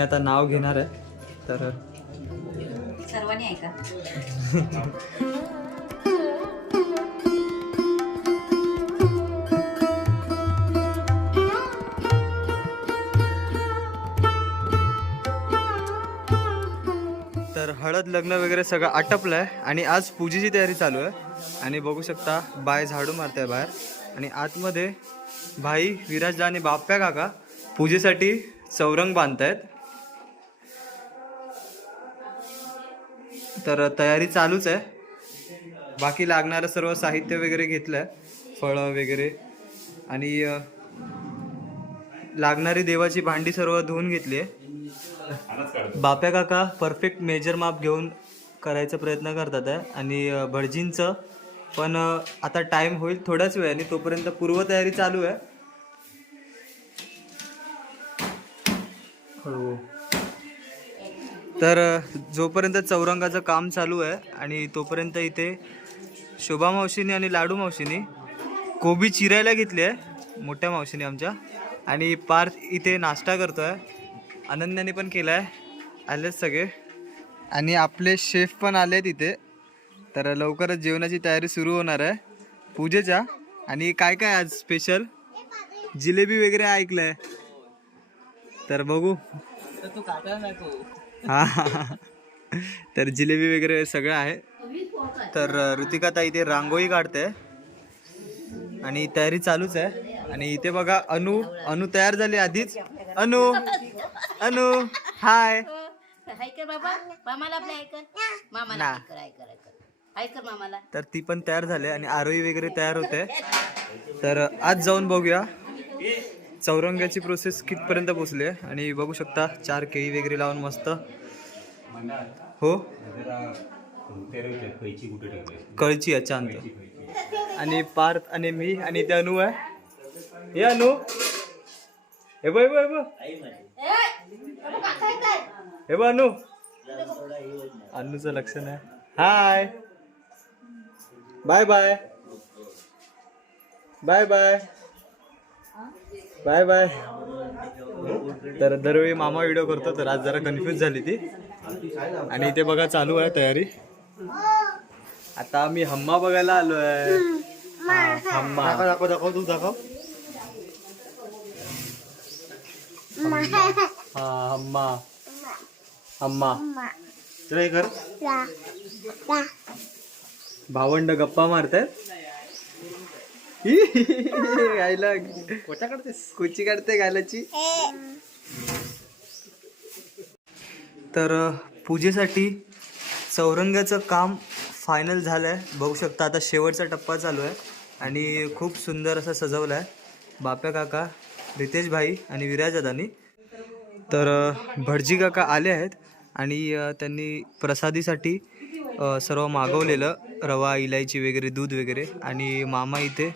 वहिनी आता नाव घेणार आहे. तर सर्वांनी ऐका. तर हळद लग्न वगैरे सगळं आटपलं आहे आणि आज पूजेची तयारी चालू आहे. आणि बघू शकता बाय झाडू मारताय बाहेर. आणि आतमध्ये भाई विराजदा आणि बाप्या काका पूजेसाठी चौरंग बांधतायत. तर तयारी चालूच आहे. बाकी लागणारं सर्व साहित्य वगैरे घेतलं आहे फळं वगैरे. आणि लागणारी देवाची भांडी सर्व धुवून घेतली आहे. बाप्या काका परफेक्ट मेजर माप घेऊन करायचा प्रयत्न करतात आहे. आणि भटजींचं पण आता टाइम होईल थोड्याच वेळाने तोपर्यंत पूर्वतयारी चालू आहे. हळू तर जोपर्यंत चौरंगाचं काम चालू आहे आणि तोपर्यंत इथे शोभा मावशीने आणि लाडू मावशीने कोबी चिरायला घेतली आहे मोठ्या मावशीने आमच्या. आणि पार्थ इथे नाश्ता करतो आहे अनन्याने पण केला आहे. आलेच सगळे. आणि आपले शेफ पण आले तिथे तर लवकरच जेवणाची तयारी सुरू होणार आहे. पूजेच्या. आणि काय काय आज स्पेशल जिलेबी वगैरे ऐकलं आहे तर बघू हा तर जिलेबी वगैरे सगळं आहे. तर ऋतिका ताई इथे रांगोळी काढते. आणि तयारी चालूच आहे. आणि इथे बघा अनु अनु तयार झाली आधीच. अनु अनु हाय. तर ती पण तयार झाली आणि आरोही वगैरे तयार होते. तर आज जाऊन बघूया. चौरंग्याची प्रोसेस कितपर्यंत पोचली आहे? आणि बघू शकता चार केळी वगैरे लावून मस्त. हो? कळची आहे चांद. आणि पार्थ आणि मी आणि ते अनु आहे. हे अनु. हे बघ हे बघ हे बघ. हे बघ अनु. अनुचं लक्ष नाही hi bye bye bye bye bye bye. तर दरवेळी मामा व्हिडिओ करतो तर आज जरा कन्फ्यूज झाली ती. आणि इथे बघा चालू आहे तयारी. आता आम्ही हम्मा बघायला आलोय. हा, हम्मा. दाखव दाखव तू दाखव. हा हम्मा. हम्मा. चला हे कर. भावंड गप्पा मारतायत. गायला कोचा काढतेस कोची काढते गायलाची तर पूजेसाठी चौरंगाचं काम फायनल झालं आहे बघू शकता आता शेवटचा टप्पा चालू आहे आणि खूप सुंदर असं सजवलं आहे बाप्या काका रितेश भाई आणि विराज दादानी. तर भटजी काका आले आहेत आणि त्यांनी प्रसादीसाठी सर्व मागवलेलं रवा इलायची वगैरे दूध वगैरे. आणि मामा इथे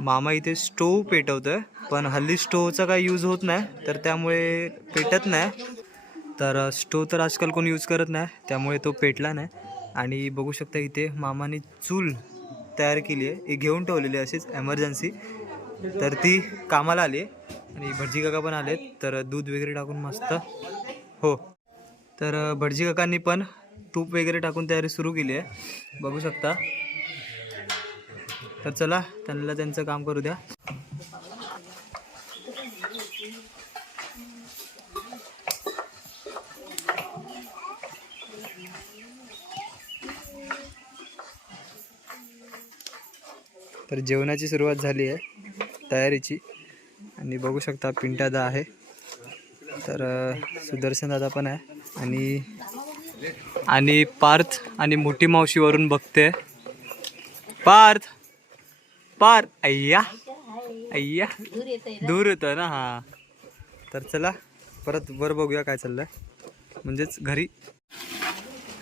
मामा इथे स्टोव पेटवतोय. पण हल्ली स्टोवचा काही यूज होत नाही तर त्यामुळे पेटत नाही. तर स्टोव तर आजकाल कोण यूज करत नाही त्यामुळे तो पेटला नाही. आणि बघू शकता इथे मामाने चूल तयार केली आहे. हे घेऊन ठेवलेली आहे अशीच एमर्जन्सी तर ती कामाला आली आहे. आणि भटजी काका पण आलेत. तर दूध वगैरे टाकून मस्त हो. तर भटजी काकांनी पण तूप वगैरे टाकून तयारी सुरू केली आहे. बघू शकता. तर चला त्यांना त्यांचं काम करू द्या. तर जेवणाची सुरुवात झाली आहे तयारीची. आणि बघू शकता पिंटादा आहे. तर सुदर्शन दादा पण आहे. आणि आणि पार्थ आणि मोठी मावशीवरून बघते. पार्थ पार्थ अय्या अय्या दूर येते ना? हा. तर चला परत वर बघूया काय चाललंय. म्हणजेच घरी.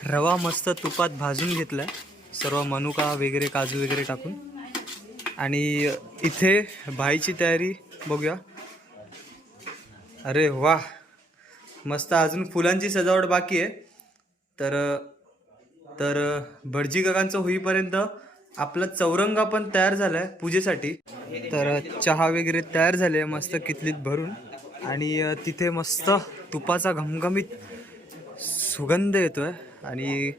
रवा मस्त तुपात भाजून घेतलाय. सर्व मनुका वगैरे काजू वगैरे टाकून. आणि इथे भाईची तयारी बघूया. अरे वा मस्त अजून फुलांची सजावट बाकी आहे. तर तर भटजी काकांचं होईपर्यंत आपला चौरंगा पण तयार झाला आहे पूजेसाठी. तर चहा वगैरे तयार झाले मस्त कितलीत भरून. आणि तिथे मस्त तुपाचा घमघमीत सुगंध येतोय. आणि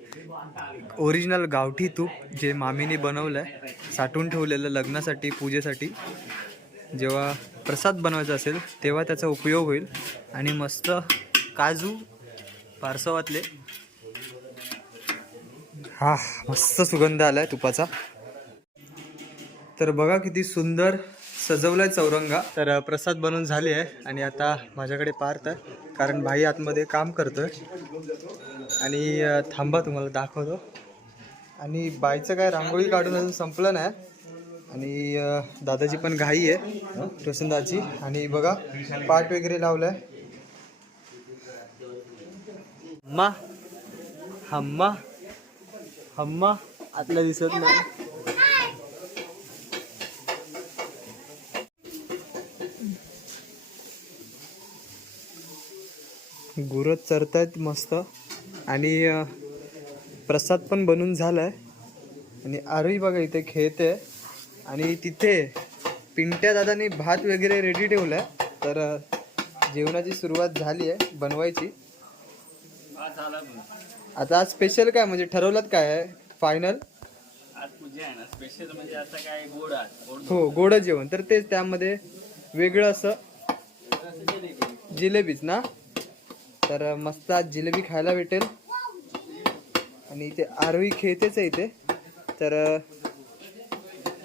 ओरिजिनल गावठी तूप जे मामीने बनवलं आहे साठवून ठेवलेलं लग्नासाठी पूजेसाठी. जेव्हा प्रसाद बनवायचा असेल तेव्हा त्याचा उपयोग होईल. आणि मस्त काजू पारसवातले. हा मस्त सुगंध आलाय तुपाचा. तर बघा किती सुंदर सजवलाय चौरंगा. तर प्रसाद बनवून झाले आहे आणि आता माझ्याकडे पार्थ आहे कारण भाई आतमध्ये काम करतोय. आणि थांबा तुम्हाला दाखवतो. आणि बाईचं काय रांगोळी काढून अजून संपलं नाही. आणि दादाची पण घाई आहे रोशनदाची आणि बघा पाट वगैरे लावलाय. हम्मा हम्मा हम्मा. आतला दिसत नाही. गुरं चरतायत मस्त. आणि प्रसाद पण बनून झालाय. आणि आरही बघा इथे खेळते. आणि तिथे पिंट्या दादाने भात वगैरे रेडी ठेवलाय. तर जेवणाची सुरुवात झाली आहे बनवायची. आता आज स्पेशल काय? म्हणजे ठरवलं काय? आहे फायनल पूजा आहे स्पेशल म्हणजे हो गोड जेवण. तर तेच त्यामध्ये वेगळं असं जिलेबीच ना? तर मस्त आज जिलेबी खायला भेटेल. आणि इथे आरोही खेळतेच आहे इथे. तर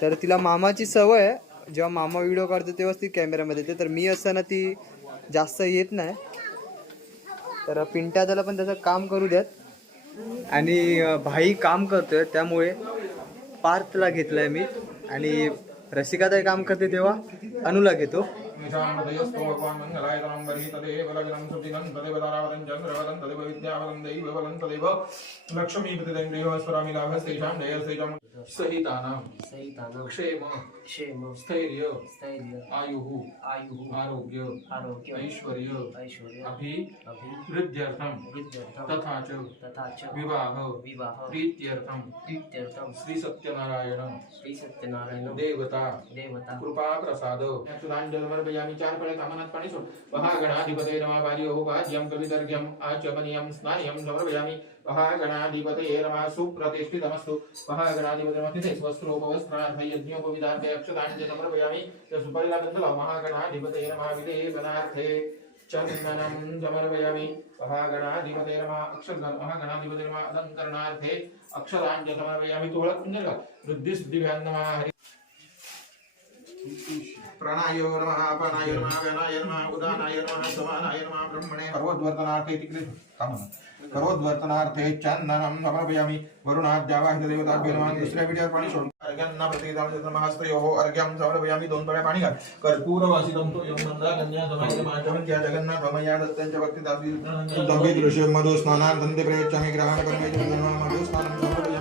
तर तिला मामाची सवय आहे. जेव्हा मामा व्हिडिओ काढतो तेव्हाच ती कॅमेऱ्यामध्ये येते. तर मी असताना ती जास्त येत नाही. तर पिंट्या त्याला पण त्याचं काम करू द्यात. आणि भाई काम करतोय त्यामुळे पार्थला घेतलाय मी. आणि रसिकाताई काम करते तेव्हा अनुला घेतो. निशामदयस्तु भगवान् मङ्गलायतनं वरी लग्नं सुदिनं तदेव तारावतं चन्द्रवतं तदेव विद्यावतं दैववलं तदेव लक्ष्मीपतिदं देवस्वरामि लाभस्तेषां जयस्तेषां सहितानां सहितानां क्षेम क्षेम स्थैर्य स्थैर्य आयुः आयुः आरोग्य आरोग्य ऐश्वर्य ऐश्वर्य अभि अभिवृद्ध्यर्थं वृद्ध्यर्थं तथा च तथा च विवाह विवाह प्रीत्यर्थं प्रीत्यर्थं श्री सत्यनारायण श्री सत्यनारायण देवता देवता कृपा प्रसाद समर्पयामि चार फळे कामनात पाणी सोड महागणाधिपते नमः भार्यो भाज्यं कवितर्घ्यम् आचमनीयं स्नानीयं समर्पयामि। महागणाधिपतये नमा सुप्रतिष्ठितमस्तु। महागणाधिपते नमः तिथे स्वस्त्रोपवस्त्रार्थ यज्ञोपविदार्थे अक्षताञ्च समर्पयामि। च सुपरिलागन्तलो महागणाधिपतये नमः विदेवनार्थे चन्दनं समर्पयामि। महागणाधिपते नमः अक्षर महागणाधिपते नमः अलङ्करणार्थे अक्षराञ्च समर्पयामि। तु वृद्धिसिद्धिभ्यां नमः। हरि प्राणाय नमः अपानाय नमः व्यानाय ब्रह्मणे करोद्वर्तनार्थे इति कृत करोद्वर्तनार्थे चन्दनं नमः दुसऱ्या पिढीवर पाणी सोडून अर्घ्यांना प्रतिदान नमः अर्घ्यं समर्पयामि। दोन पड्या पाणी घाल. कर्पूरवासितं तो यं नंदा कन्या समाजमाचमन् त्या जगन्नाथमया दत्तञ्च भक्तिदासी दम्भि दृश्य मधु ते प्रयच्छामि ग्रहणकर्मे कर्मे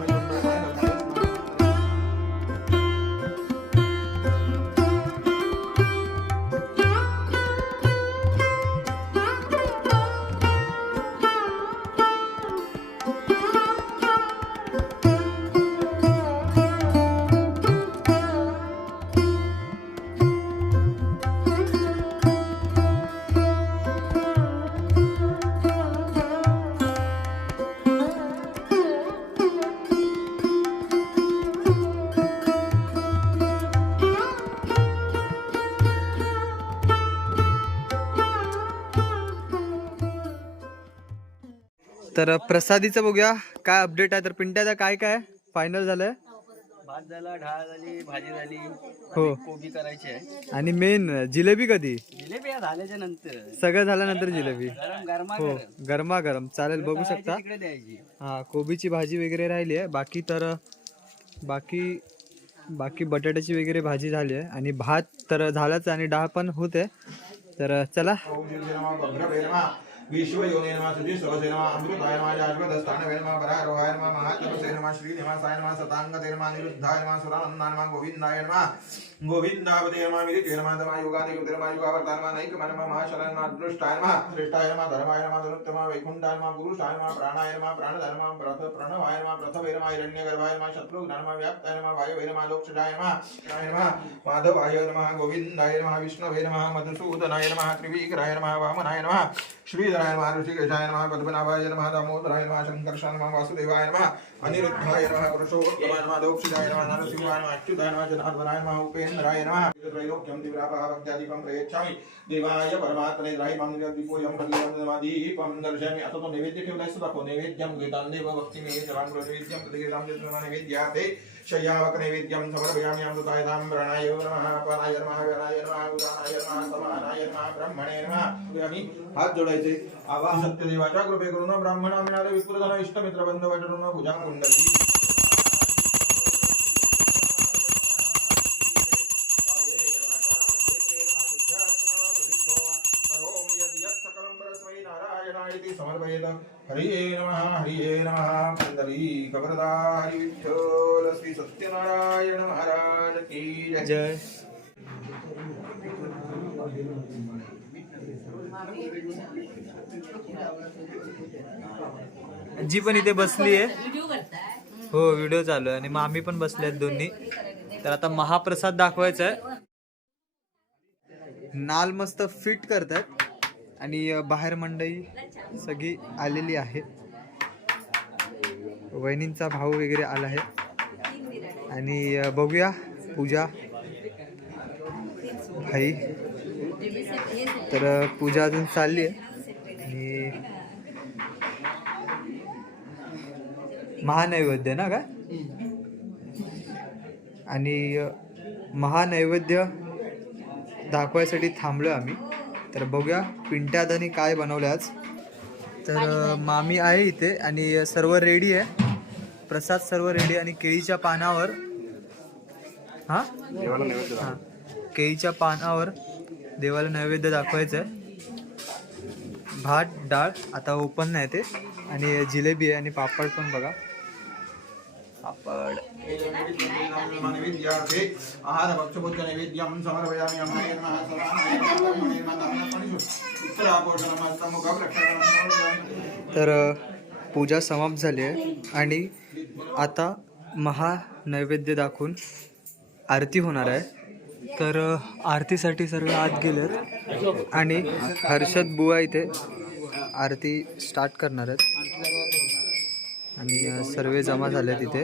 तर प्रसादीचं बघूया. काय अपडेट आहे? तर पिंट्याचा काय काय? फायनल झालंय? भात झाला डाळ झाली भाजी झाली हो. कोबी करायची आहे. आणि मेन जिलेबी कधी? जिलेबी झाल्याच्यानंतर. सगळं झाल्यानंतर जिलेबी. गरम गरमा हो गरमागरम. चालेल बघू शकता. हा कोबीची भाजी वगैरे राहिली आहे. बाकी तर बाकी बाकी बटाट्याची वगैरे भाजी झाली आहे. आणि भात तर झालाच आणि डाळ पण होते. तर चला. ओम नमः भद्रवे नमः नमः अमृताय नमः जाज्वदस्थानवे नमः परारोहाय नमः महात्मसे नमः श्रीनिवासाय नमः सताङ्गते नमः निरुद्धाय नमः नमः गोविन्दाय नमः गोविन्दावते नमः मिलिते नमः नमः नमः नमः नमः नमः श्रेष्ठाय नमः धर्माय नमः वैकुण्ठाय नमः पुरुषाय नमः प्राणाय नमः प्रथ प्रणवाय नमः प्रथवे नमः हिरण्यगर्भाय नमः शत्रुघ्नाय नमः व्याप्ताय नमः वायवे नमः लोक्षजाय नमः नमः माधवाय नमः गोविन्दाय नमः विष्णवे नमः मधुसूदनाय नमः त्रिविग्रहाय नमः वामनाय नमः श्रीधराय नमः ऋषिकेशाय नमः पद्मनाभाय नमः दामोदराय नमः शङ्कर्षाय नमः वासुदेवाय नमः अनिरुद्धाय नमः पुरुषोत्तमाय नमः दोक्षिताय नमः नरसिंहाय नमः अच्युताय नमः जनार्दनाय नमः उपेन्द्राय नमः। त्रैलोक्यं दिव्यापहाभक्त्यादिकं प्रयच्छामि। देवाय परमात्मने द्राहिमां दीपोऽयं प्रदीपं दीपं दर्शयामि। आता तो नैवेद्य ठेवलाय सुद्धा दाखव नैवेद्यं गीतां देव भक्तिमे जलां नैवेद्यं प्रतिगीतां जन्म नैवेद्याते शय्यावक नैवेद्यं समर्पयामि अमृताय ताम्रणाय नमः पराय नमः व्यानाय नमः उदानाय नमः समानाय नमः ब्रह्मणे नमः। पूजामी हात जोडायचे। आवा सत्यदेवाच्या कृपेकरून ब्राह्मणा मिळाले विपुलधन इष्टमित्र बंधू वटरून पूजा कुंडली समर्पयेत। हरिये नमः हरिये नमः पंढरी कबरदारी विठ्ठल श्री सत्यनारायण महाराज की जय. जी पण इथे बसली आहे. हो व्हिडिओ चालू आहे आणि मामी पण बसले आहेत दोन्ही. तर आता महाप्रसाद दाखवायचा आहे. नाल मस्त फिट करतात. आणि बाहेर मंडई सगळी आलेली आहे. वहिनींचा भाऊ वगैरे आला आहे. आणि बघूया. पूजा. भाई तर पूजा अजून चालली आहे. आणि महानैवेद्य ना काय? आणि महानैवेद्य दाखवायसाठी थांबलो आम्ही. तर बघूया पिंट्यात आणि काय बनवलं आज. तर मामी आहे इथे आणि सर्व रेडी आहे. प्रसाद सर्व रेडी आणि केळीच्या पानावर हा? हा. केळीच्या पानावर देवाला नैवेद्य दाखवायचं आहे भात डाळ आता ओपन नाही ते. आणि जिलेबी आहे आणि पापड पण बघा. पापड. तर पूजा समाप्त झाली आहे आणि आता महानैवेद्य दाखवून आरती होणार आहे. तर आरतीसाठी सर्व आत गेलेत आणि हर्षद बुवा इथे आरती स्टार्ट करणार आहेत. आणि सर्व जमा झाले तिथे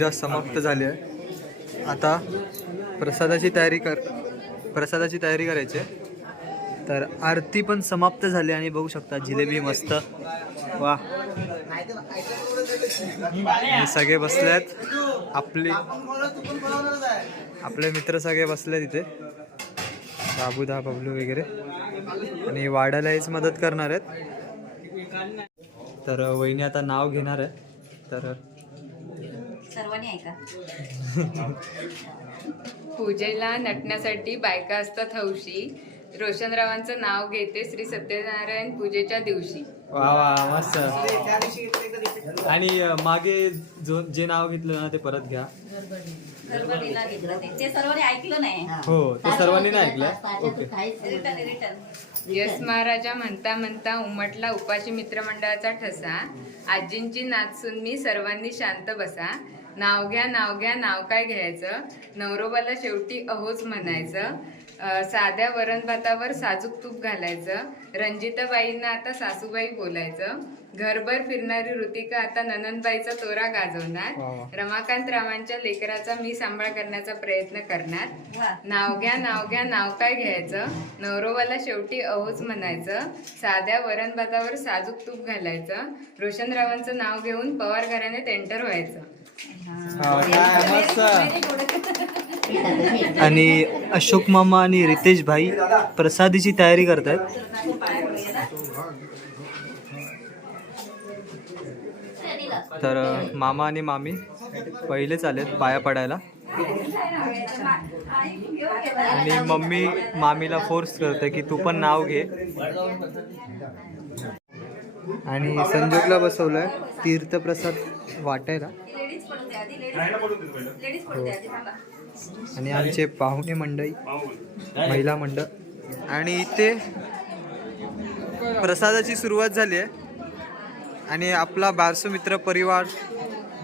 पूजा समाप्त झाली आहे. आता प्रसादाची तयारी कर प्रसादाची तयारी करायची. आहे तर आरती पण समाप्त झाली आणि बघू शकता जिलेबी मस्त. वा. हे सगळे बसले आहेत आपली आपले मित्र सगळे बसले तिथे बाबूदा बबलू वगैरे. आणि वाढायलाच मदत करणार आहेत. तर वहिनी आता नाव घेणार आहे तर सर्वांनी ऐका. पूजेला नटण्यासाठी बायका असतात हौशी. रोशनरावांचं नाव घेते श्री सत्यनारायण पूजेच्या दिवशी. वा वा मस्त. आणि मागे जो जे नाव घेतलं ना ते परत घ्या. ते. ते सर्वांनी ऐकलं नाही. हो. ते सर्वांनी नाही ऐकलं. यस महाराजा म्हणता म्हणता उमटला उपाशी मित्रमंडळाचा ठसा. आजींची नाचून मी सर्वांनी शांत बसा. नाव घ्या नाव घ्या नाव काय घ्यायचं? नवरोबाला शेवटी अहोच म्हणायचं. साध्या वरण भातावर साजूक तूप घालायचं. रंजिताबाईंना आता सासूबाई बोलायचं. घरभर फिरणारी ऋतिका आता ननंदबाईचा तोरा. गाजवणार. रमाकांत रावांच्या लेकराचा मी सांभाळ करण्याचा प्रयत्न करणार. नाव घ्या नाव घ्या नाव काय घ्यायचं? नवरोबाला शेवटी अहोच म्हणायचं. साध्या वरण भातावर साजूक तूप घालायचं. रोशनरावांचं नाव घेऊन पवार घराण्यात एंटर व्हायचं. आणि अशोक मामा आणि रितेश भाई प्रसादीची तयारी करतायत. तर मामा आणि मामी पहिलेच आलेत पाया पडायला. आणि मम्मी मामीला फोर्स करते की तू पण नाव घे. आणि संजोगला बसवलंय तीर्थप्रसाद वाटायला आणि आमचे पाहुणे मंडळी महिला मंडळ. आणि इथे प्रसादाची सुरुवात झाली आहे. आणि आपला बारसू मित्र परिवार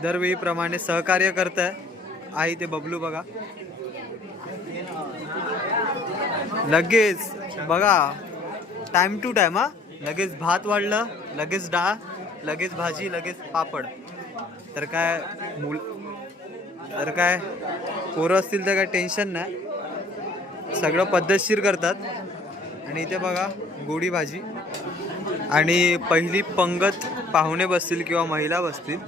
दरवेळीप्रमाणे सहकार्य करत आहे. आई ते बबलू बघा. लगेच बघा. टाइम टू टाइम हा. लगेच भात वाढलं लगेच डाळ लगेच भाजी लगेच पापड. तर काय मुल तर काय पोरं असतील तर काय टेन्शन नाही. सगळं पद्धतशीर करतात. आणि इथे बघा गोडी भाजी. आणि पहिली पंगत पाहुणे बसतील किंवा महिला बसतील.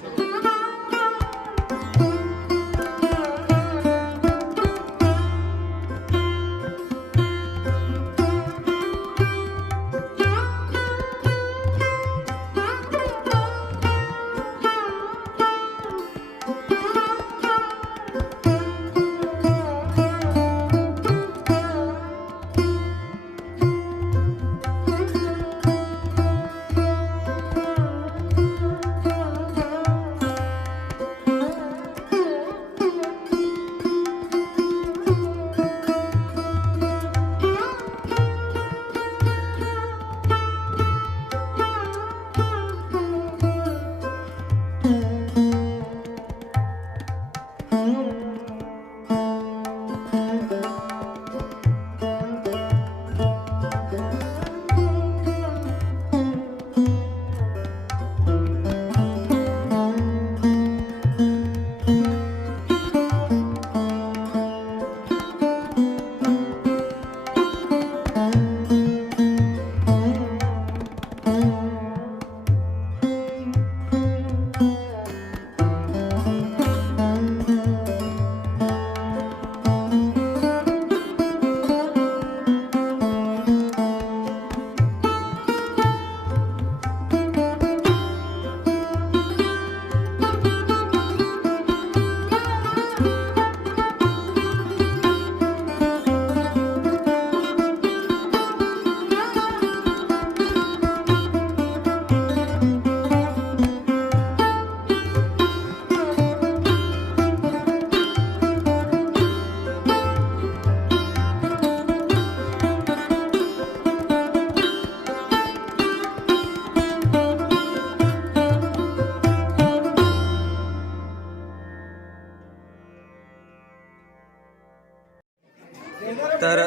तर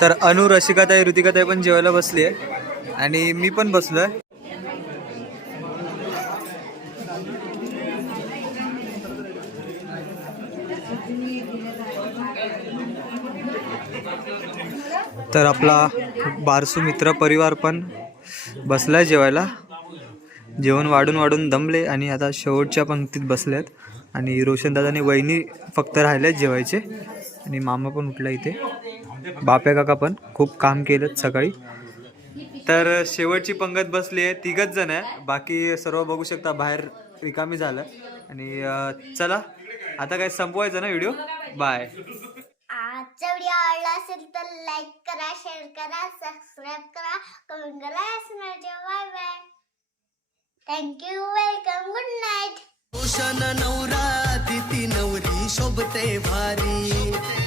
तर अनु रसिकाताई ऋतिकाताई पण जेवायला बसली आहे आणि मी पण बसलोय. तर आपला बारसू मित्र परिवार पण बसलाय जेवायला. जेवण वाढून वाढून दमले आणि आता शेवटच्या पंक्तीत बसल्यात आणि रोशनदादाने वहिनी फक्त राहिल्यात जेवायचे. आणि मामा पण उठला इथे. बाप्या काका पण खूप काम केलं सकाळी. तर शेवटची पंगत बसली आहे तिघच जण आहे. बाकी सर्व बघू शकता बाहेर रिकामी झालं. आणि चला आता काय संपवायचं ना व्हिडिओ? बाय. आजचा व्हिडिओ आवडला असेल तर लाईक करा शेअर करा सबस्क्राईब करा. कमेंट करा bye bye thank you welcome good night नवरी शोभते भारी.